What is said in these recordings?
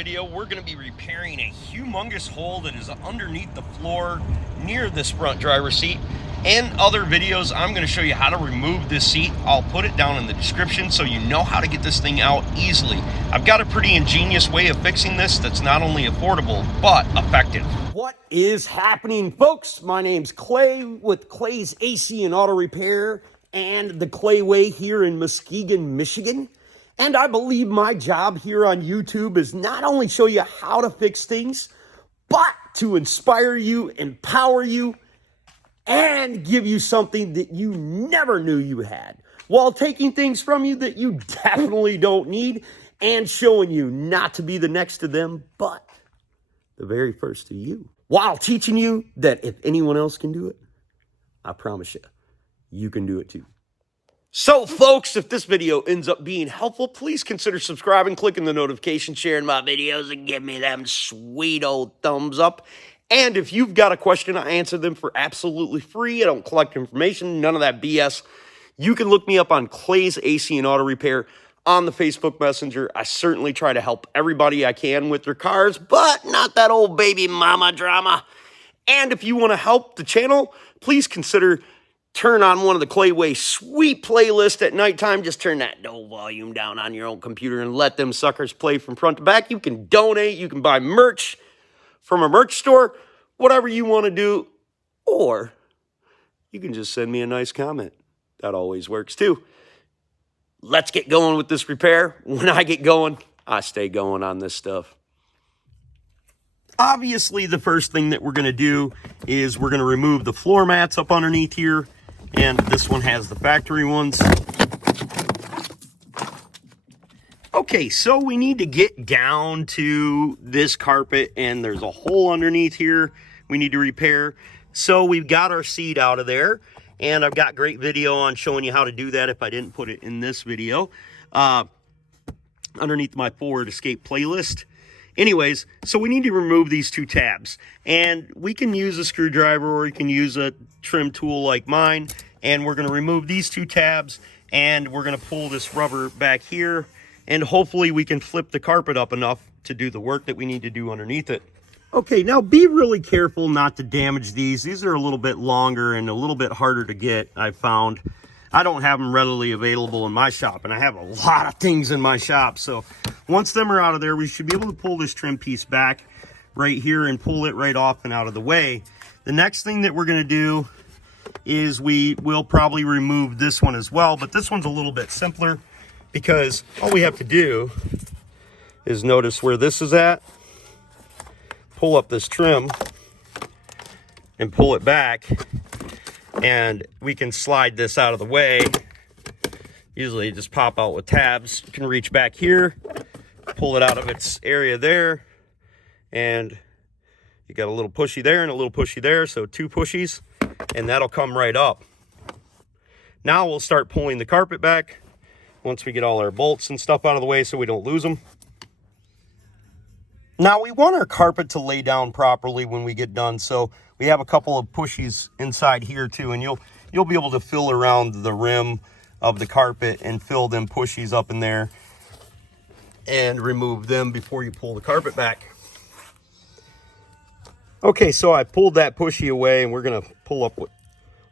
video, we're going to be repairing a humongous hole that is underneath the floor near this front driver's seat. In other videos, I'm going to show you how to remove this seat. I'll put it down in the description so you know how to get this thing out easily. I've got a pretty ingenious way of fixing this that's not only affordable, but effective. What is happening, folks? My name's Clay with Clay's AC and Auto Repair and the Clay Way here in Muskegon, Michigan. And I believe my job here on YouTube is not only show you how to fix things, but to inspire you, empower you, and give you something that you never knew you had, while taking things from you that you definitely don't need and showing you not to be the next to them, but the very first to you, while teaching you that if anyone else can do it, I promise you, you can do it too. So, folks, if this video ends up being helpful, please consider subscribing, clicking the notification, sharing my videos, and give me them sweet old thumbs up. And if you've got a question, I answer them for absolutely free. I don't collect information, none of that BS. You can look me up on Clay's AC and Auto Repair on the Facebook Messenger. I certainly try to help everybody I can with their cars, but not that old baby mama drama. And if you want to help the channel, please consider turn on one of the Clay Way sweet playlists at nighttime. Just turn that no volume down on your own computer and let them suckers play from front to back. You can donate, you can buy merch from a merch store, whatever you want to do, or you can just send me a nice comment. That always works too. Let's get going with this repair. When I get going, I stay going on this stuff. Obviously, the first thing that we're going to do is we're going to remove the floor mats up underneath here. And this one has the factory ones. Okay, so we need to get down to this carpet, and there's a hole underneath here we need to repair. So we've got our seat out of there, and I've got great video on showing you how to do that if I didn't put it in this video. Underneath my Ford Escape playlist. Anyways, so we need to remove these two tabs, and we can use a screwdriver or you can use a trim tool like mine, and we're going to remove these two tabs, and we're going to pull this rubber back here, and hopefully we can flip the carpet up enough to do the work that we need to do underneath it. Okay, now be really careful not to damage these. These are a little bit longer and a little bit harder to get, I've found. I don't have them readily available in my shop, and I have a lot of things in my shop. So once them are out of there, we should be able to pull this trim piece back right here and pull it right off and out of the way. The next thing that we're going to do is we will probably remove this one as well, but this one's a little bit simpler because all we have to do is notice where this is at, pull up this trim and pull it back, and we can slide this out of the way. Usually you just pop out with tabs. You can reach back here, pull it out of its area there, and you got a little pushy there and a little pushy there, so two pushies, and that'll come right up. Now we'll start pulling the carpet back once we get all our bolts and stuff out of the way so we don't lose them. Now we want our carpet to lay down properly when we get done, so we have a couple of pushies inside here too, and you'll be able to fill around the rim of the carpet and fill them pushies up in there and remove them before you pull the carpet back. Okay, so I pulled that pushy away, and we're gonna pull up with,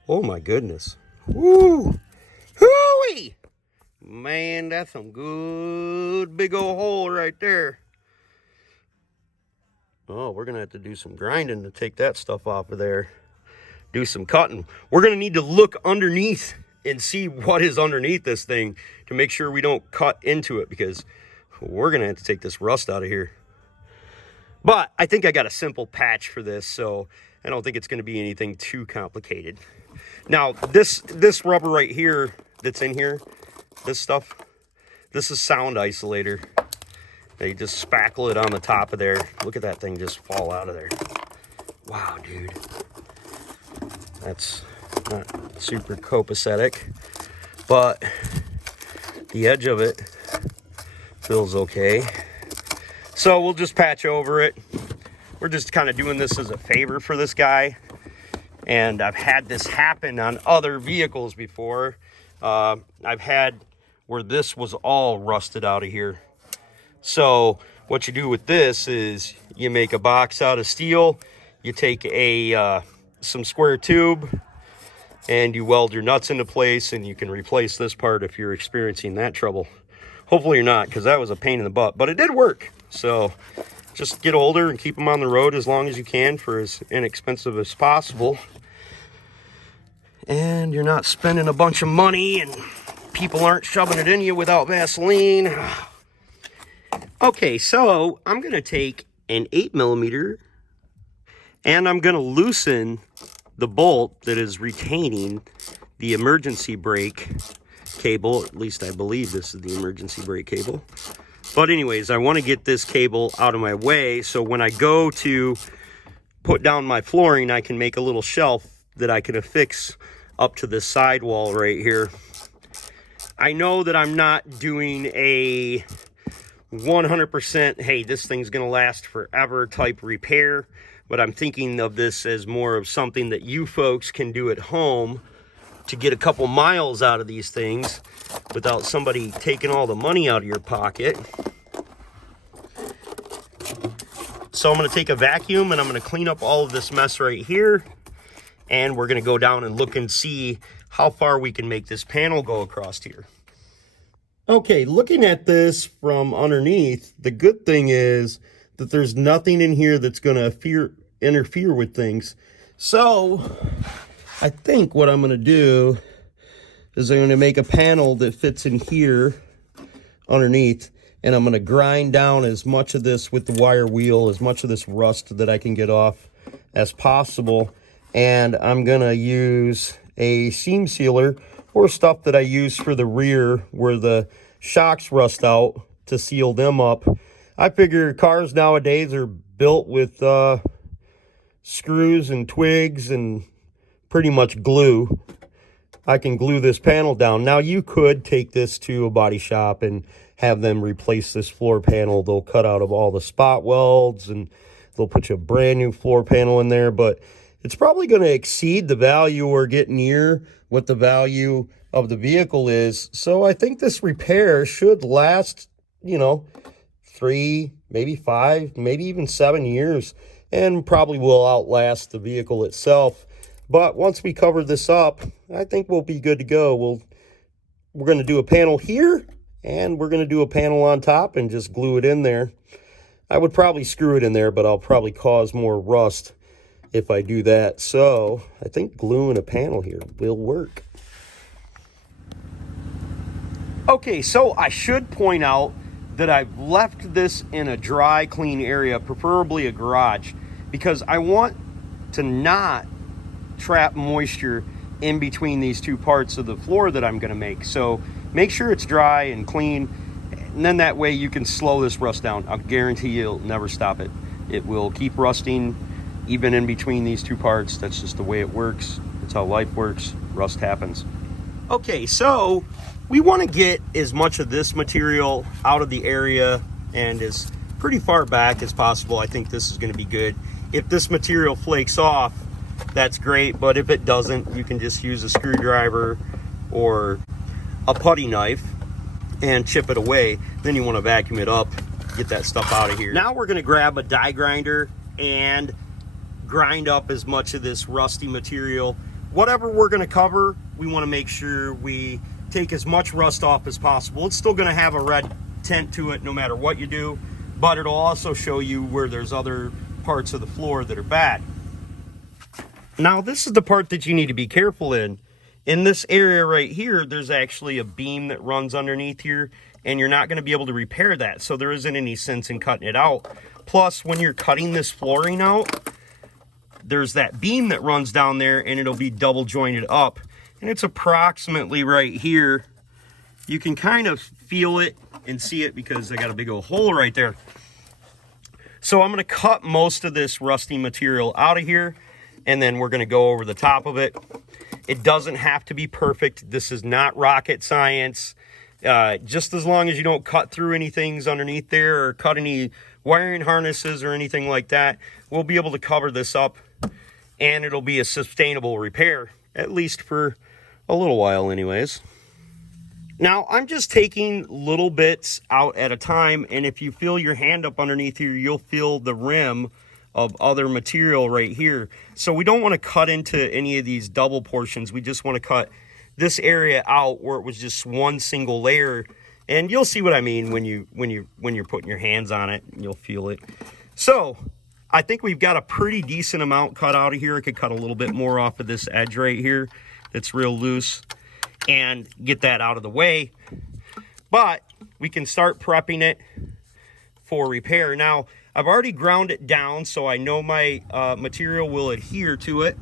oh my goodness. Woo! Hooey! Man, that's some good big old hole right there. Oh, we're gonna have to do some grinding to take that stuff off of there. Do some cutting. We're gonna need to look underneath and see what is underneath this thing to make sure we don't cut into it, because we're gonna have to take this rust out of here. But I think I got a simple patch for this, so I don't think it's gonna be anything too complicated. Now, this rubber right here that's in here, this stuff, this is sound isolator. They just spackle it on the top of there. Look at that thing just fall out of there. Wow, dude. That's not super copacetic, but the edge of it feels okay. So we'll just patch over it. We're just kind of doing this as a favor for this guy. And I've had this happen on other vehicles before. I've had where this was all rusted out of here. So what you do with this is you make a box out of steel, you take a some square tube, and you weld your nuts into place, and you can replace this part if you're experiencing that trouble. Hopefully you're not, because that was a pain in the butt, but it did work. So just get older and keep them on the road as long as you can for as inexpensive as possible. And you're not spending a bunch of money and people aren't shoving it in you without Vaseline. Okay, so I'm gonna take an 8mm and I'm gonna loosen the bolt that is retaining the emergency brake cable. At least I believe this is the emergency brake cable. But anyways, I want to get this cable out of my way so when I go to put down my flooring, I can make a little shelf that I can affix up to the sidewall right here. I know that I'm not doing a 100%, hey, this thing's going to last forever type repair, but I'm thinking of this as more of something that you folks can do at home to get a couple miles out of these things without somebody taking all the money out of your pocket. So I'm going to take a vacuum and I'm going to clean up all of this mess right here, and we're going to go down and look and see how far we can make this panel go across here. Okay, looking at this from underneath, the good thing is that there's nothing in here that's going to interfere with things. So I think what I'm going to do is I'm going to make a panel that fits in here underneath, and I'm going to grind down as much of this with the wire wheel, as much of this rust that I can get off as possible. And I'm going to use a seam sealer or stuff that I use for the rear where the shocks rust out to seal them up. I figure cars nowadays are built with screws and twigs and pretty much glue. I can glue this panel down. Now you could take this to a body shop and have them replace this floor panel. They'll cut out of all the spot welds and they'll put you a brand new floor panel in there, but it's probably going to exceed the value or get near what the value of the vehicle is. So I think this repair should last, 3, maybe 5, maybe even 7 years, and probably will outlast the vehicle itself. But once we cover this up, I think we'll be good to go. We're going to do a panel here, and we're going to do a panel on top and just glue it in there. I would probably screw it in there, but I'll probably cause more rust if I do that. So I think gluing a panel here will work. Okay, so I should point out that I've left this in a dry, clean area, preferably a garage, because I want to not trap moisture in between these two parts of the floor that I'm going to make. So make sure it's dry and clean, and then that way you can slow this rust down. I'll guarantee you'll never stop it. It will keep rusting even in between these two parts. That's just the way it works. That's how life works. Rust happens. Okay, so we want to get as much of this material out of the area and as pretty far back as possible. I think this is going to be good. If this material flakes off, that's great, but if it doesn't, you can just use a screwdriver or a putty knife and chip it away. Then you want to vacuum it up, get that stuff out of here. Now we're going to grab a die grinder and grind up as much of this rusty material. Whatever we're going to cover, we want to make sure we take as much rust off as possible. It's still going to have a red tint to it no matter what you do, but it'll also show you where there's other parts of the floor that are bad. Now this is the part that you need to be careful in. In this area right here, there's actually a beam that runs underneath here, and you're not going to be able to repair that, so there isn't any sense in cutting it out. Plus, when you're cutting this flooring out, there's that beam that runs down there, and it'll be double jointed up, and it's approximately right here. You can kind of feel it and see it because I got a big old hole right there. So I'm going to cut most of this rusty material out of here, and then we're going to go over the top of it. It doesn't have to be perfect. This is not rocket science. Just as long as you don't cut through any things underneath there or cut any wiring harnesses or anything like that, we'll be able to cover this up, and it'll be a sustainable repair, at least for a little while anyways. Now, I'm just taking little bits out at a time, and if you feel your hand up underneath here, you'll feel the rim of other material right here. So we don't want to cut into any of these double portions. We just want to cut this area out where it was just one single layer. And you'll see what I mean when you're putting your hands on it, you'll feel it. So I think we've got a pretty decent amount cut out of here. I could cut a little bit more off of this edge right here that's real loose and get that out of the way. But we can start prepping it for repair. Now, I've already ground it down, so I know my material will adhere to it,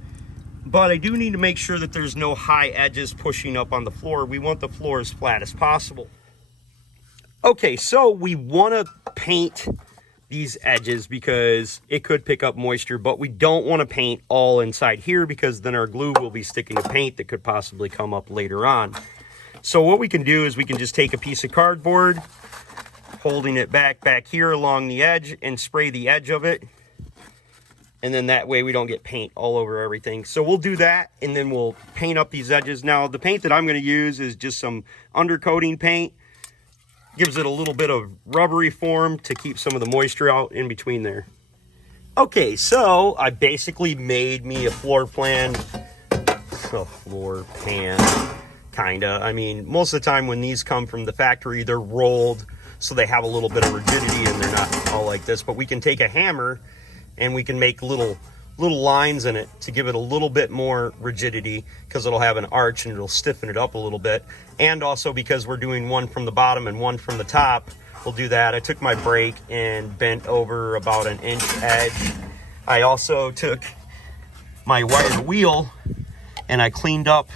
but I do need to make sure that there's no high edges pushing up on the floor. We want the floor as flat as possible. Okay, so we want to paint these edges because it could pick up moisture, but we don't want to paint all inside here because then our glue will be sticking to paint that could possibly come up later on. So what we can do is we can just take a piece of cardboard, holding it back here along the edge, and spray the edge of it. And then that way we don't get paint all over everything. So we'll do that, and then we'll paint up these edges. Now, the paint that I'm going to use is just some undercoating paint. Gives it a little bit of rubbery form to keep some of the moisture out in between there. Okay, so I basically made me a floor pan, kinda. I mean, most of the time when these come from the factory, they're rolled, so they have a little bit of rigidity and they're not all like this. But we can take a hammer and we can make little lines in it to give it a little bit more rigidity, because it'll have an arch and it'll stiffen it up a little bit. And also because we're doing one from the bottom and one from the top, we'll do that. I took my brake and bent over about an inch edge. I also took my wire wheel and I cleaned up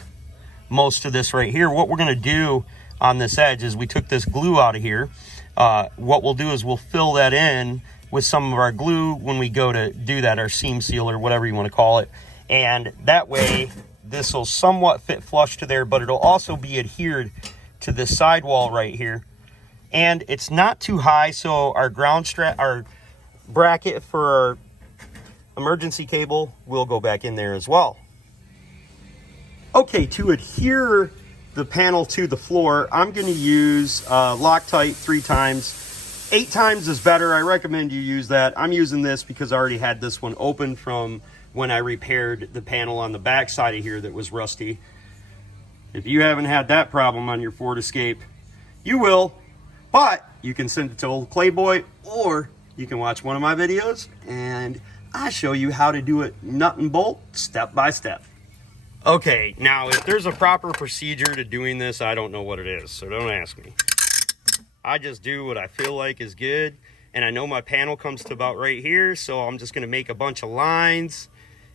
most of this right here. What we're going to do on this edge is we took this glue out of here. What we'll do is we'll fill that in with some of our glue when we go to do that, our seam seal or whatever you want to call it. And that way this will somewhat fit flush to there, but it'll also be adhered to this sidewall right here. And it's not too high, so our ground strap, our bracket for our emergency cable will go back in there as well. Okay, to adhere the panel to the floor, I'm going to use Loctite 3 times. 8 times is better. I recommend you use that. I'm using this because I already had this one open from when I repaired the panel on the back side of here that was rusty. If you haven't had that problem on your Ford Escape, you will. But you can send it to Old Clayboy, or you can watch one of my videos and I show you how to do it nut and bolt, step by step. Okay, now if there's a proper procedure to doing this, I don't know what it is, so don't ask me. I just do what I feel like is good, and I know my panel comes to about right here, so I'm just going to make a bunch of lines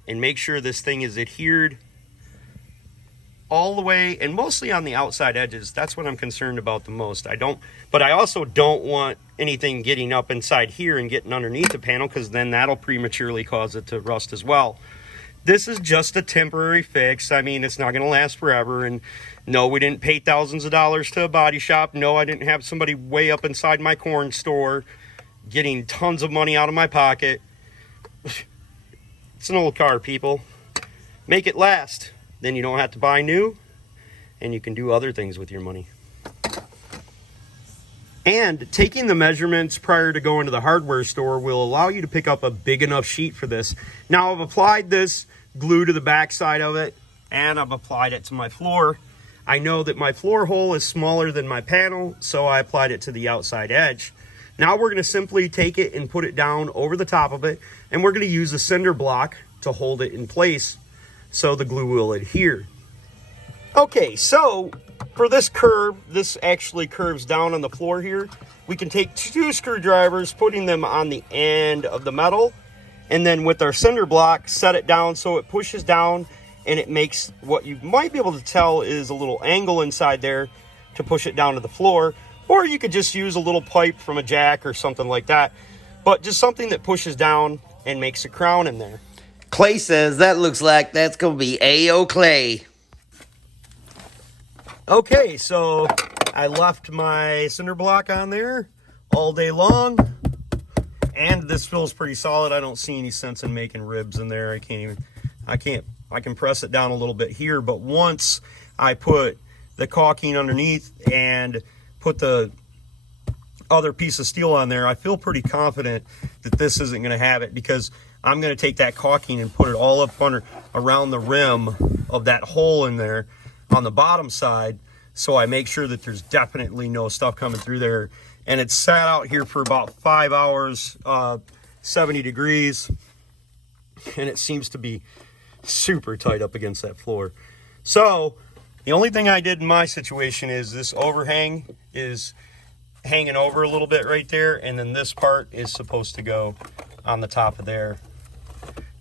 and make sure this thing is adhered all the way, and mostly on the outside edges. That's what I'm concerned about the most. But I also don't want anything getting up inside here and getting underneath the panel, because then that'll prematurely cause it to rust as well. This is just a temporary fix. I mean, it's not going to last forever. And no, we didn't pay thousands of dollars to a body shop. No, I didn't have somebody way up inside my corn store getting tons of money out of my pocket. It's an old car, people. Make it last. Then you don't have to buy new, and you can do other things with your money. And taking the measurements prior to going to the hardware store will allow you to pick up a big enough sheet for this. Now, I've applied this glue to the back side of it, and I've applied it to my floor. I know that my floor hole is smaller than my panel, so I applied it to the outside edge. Now we're going to simply take it and put it down over the top of it, and we're going to use a cinder block to hold it in place so the glue will adhere. Okay, so for this curve, this actually curves down on the floor here. We can take 2 screwdrivers, putting them on the end of the metal, and then with our cinder block, set it down so it pushes down, and it makes what you might be able to tell is a little angle inside there to push it down to the floor. Or you could just use a little pipe from a jack or something like that, but just something that pushes down and makes a crown in there. Clay says that looks like that's going to be A.O. Clay. Okay, so I left my cinder block on there all day long, and this feels pretty solid. I don't see any sense in making ribs in there. I can press it down a little bit here, but once I put the caulking underneath and put the other piece of steel on there, I feel pretty confident that this isn't going to have it, because I'm going to take that caulking and put it all up around the rim of that hole in there on the bottom side, so I make sure that there's definitely no stuff coming through there. And it's sat out here for about 5 hours, 70 degrees, and it seems to be super tight up against that floor. So the only thing I did in my situation is this overhang is hanging over a little bit right there, and then this part is supposed to go on the top of there,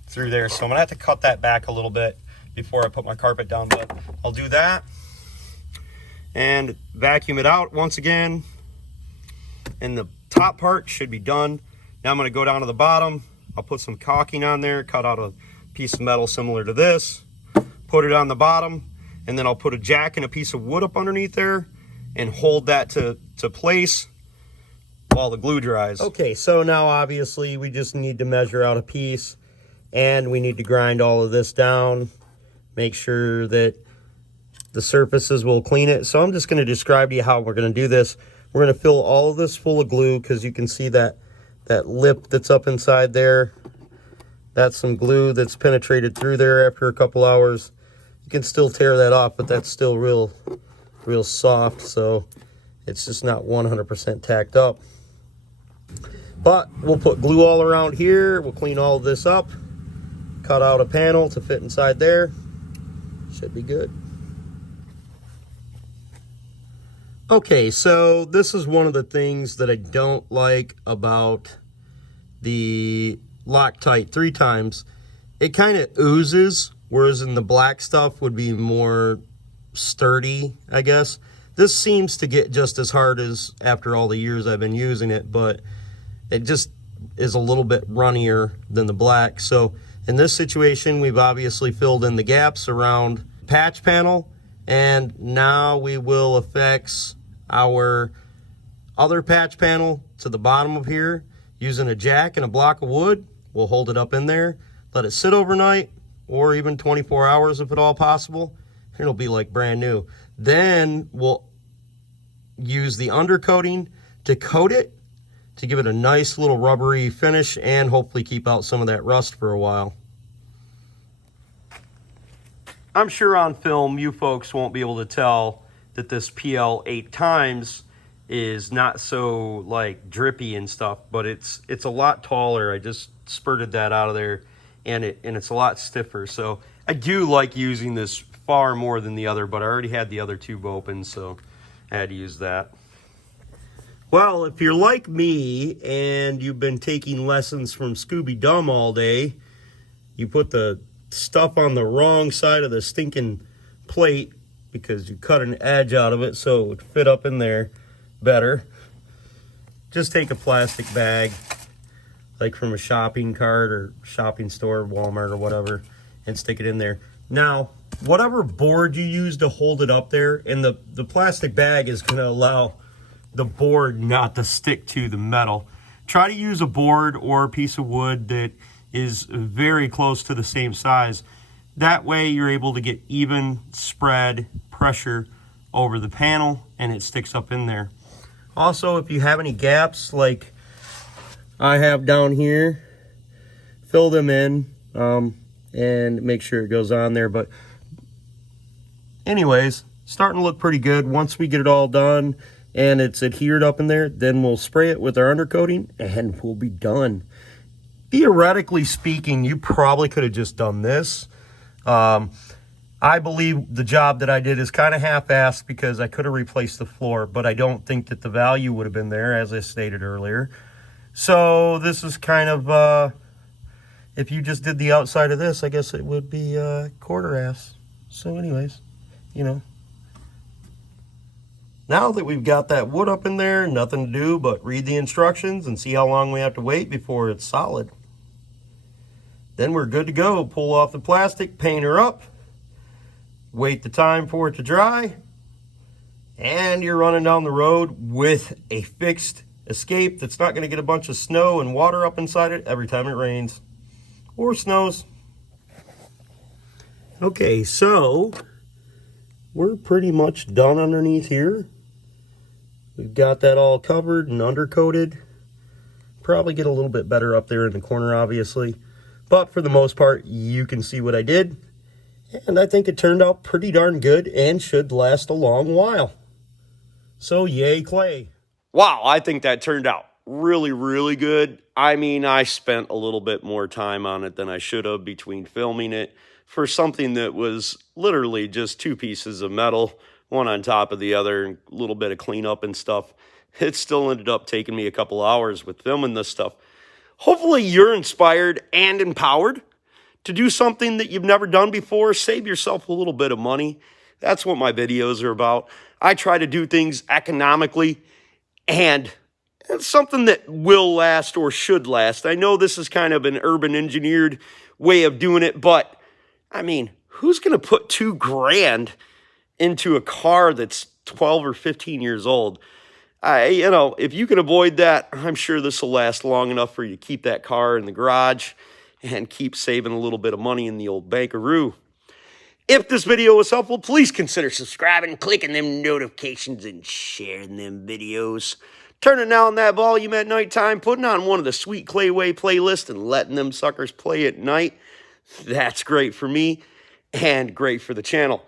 through there. So I'm gonna have to cut that back a little bit before I put my carpet down, but I'll do that and vacuum it out once again, and the top part should be done. Now I'm going to go down to the bottom. I'll put some caulking on there, cut out a piece of metal similar to this, put it on the bottom, and then I'll put a jack and a piece of wood up underneath there and hold that to place while the glue dries. Okay, so now obviously we just need to measure out a piece, and we need to grind all of this down, make sure that the surfaces will clean it. So I'm just going to describe to you how we're going to do this. We're going to fill all of this full of glue, because you can see that lip that's up inside there. That's some glue that's penetrated through there after a couple hours. You can still tear that off, but that's still real soft, so it's just not 100% tacked up. But we'll put glue all around here. We'll clean all of this up, cut out a panel to fit inside there. Should be good. Okay, so this is one of the things that I don't like about the Loctite 3 times. It kind of oozes, whereas in the black stuff would be more sturdy, I guess. This seems to get just as hard as after all the years I've been using it, but it just is a little bit runnier than the black. So in this situation, we've obviously filled in the gaps around the patch panel, and now we will affix our other patch panel to the bottom of here using a jack and a block of wood. We'll hold it up in there, let it sit overnight, or even 24 hours if at all possible. It'll be like brand new. Then we'll use the undercoating to coat it, to give it a nice little rubbery finish, and hopefully keep out some of that rust for a while. I'm sure on film you folks won't be able to tell that this PL 8 times is not so like drippy and stuff, but it's a lot taller. I just spurted that out of there, and it's a lot stiffer. So I do like using this far more than the other, but I already had the other tube open, so I had to use that. Well, if you're like me and you've been taking lessons from Scooby Dumb all day, you put the stuff on the wrong side of the stinking plate because you cut an edge out of it so it would fit up in there better. Just take a plastic bag, like from a shopping cart or shopping store, Walmart or whatever, and stick it in there. Now, whatever board you use to hold it up there, and the plastic bag is going to allow the board not to stick to the metal. Try to use a board or a piece of wood that is very close to the same size. That way you're able to get even spread pressure over the panel and it sticks up in there. Also, if you have any gaps like I have down here, fill them in and make sure it goes on there. But anyways, starting to look pretty good. Once we get it all done and it's adhered up in there, then we'll spray it with our undercoating and we'll be done. Theoretically speaking, you probably could have just done this. I believe the job that I did is kind of half-assed because I could have replaced the floor, but I don't think that the value would have been there, as I stated earlier. So this is kind of, if you just did the outside of this, I guess it would be quarter-ass. So anyways, you know. Now that we've got that wood up in there, nothing to do but read the instructions and see how long we have to wait before it's solid. Then we're good to go. Pull off the plastic, paint her up, wait the time for it to dry, and you're running down the road with a fixed escape that's not going to get a bunch of snow and water up inside it every time it rains or snows. Okay, so we're pretty much done underneath here. We've got that all covered and undercoated. Probably get a little bit better up there in the corner, obviously. But for the most part, you can see what I did. And I think it turned out pretty darn good and should last a long while. So yay, Clay. Wow, I think that turned out really, really good. I mean, I spent a little bit more time on it than I should have between filming it for something that was literally just two pieces of metal, one on top of the other, and a little bit of cleanup and stuff. It still ended up taking me a couple hours with filming this stuff. Hopefully you're inspired and empowered to do something that you've never done before. Save yourself a little bit of money. That's what my videos are about. I try to do things economically, and it's something that will last or should last. I know this is kind of an urban engineered way of doing it, but I mean, who's going to put $2,000 into a car that's 12 or 15 years old? You know, if you can avoid that, I'm sure this will last long enough for you to keep that car in the garage and keep saving a little bit of money in the old bankaroo. If this video was helpful, please consider subscribing, clicking them notifications, and sharing them videos. Turning down that volume at nighttime, putting on one of the sweet Clayway playlists, and letting them suckers play at night. That's great for me and great for the channel.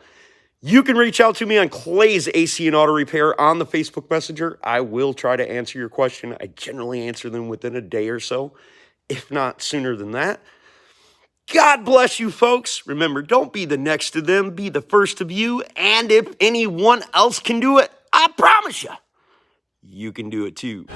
You can reach out to me on Clay's AC and Auto Repair on the Facebook Messenger. I will try to answer your question. I generally answer them within a day or so, if not sooner than that. God bless you, folks. Remember, don't be the next to them. Be the first of you. And if anyone else can do it, I promise you, you can do it too.